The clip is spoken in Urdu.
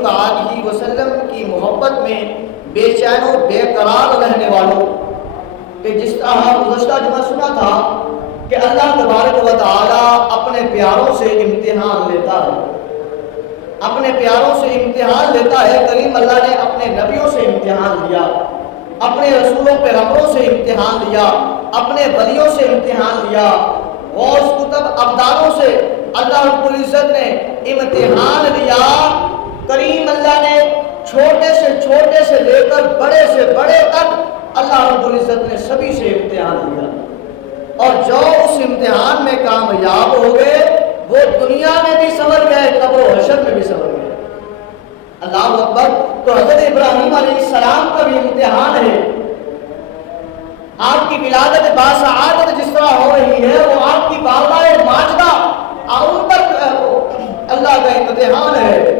صلی اللہ علیہ وسلم کی محبت میں بے چین و بے قرار رہنے والوں، کہ جس طرح گزشتہ جمعہ سنا تھا کہ اللہ تبارک و تعالی اپنے پیاروں سے امتحان لیتا ہے، اپنے پیاروں سے امتحان لیتا ہے۔ کریم اللہ نے اپنے نبیوں سے امتحان لیا، اپنے رسولوں پیغمبروں سے امتحان لیا، اپنے ولیوں سے امتحان لیا، غوث کتب ابدالوں سے اللہ رب العزت نے امتحان لیا۔ کریم اللہ نے چھوٹے سے لے کر بڑے سے بڑے تک اللہ رب العزت نے سبھی سے امتحان لیا، اور جو اس امتحان میں کامیاب ہو گئے وہ دنیا میں بھی سنور گئے، قبر و حشر میں بھی سنور گئے۔ اللہ اکبر۔ تو حضرت ابراہیم علیہ السلام کا بھی امتحان ہے۔ آپ کی ولادت باسعادت جس طرح ہو رہی ہے، وہ آپ کی والدہ ماجدہ ان پر اللہ کا امتحان ہے۔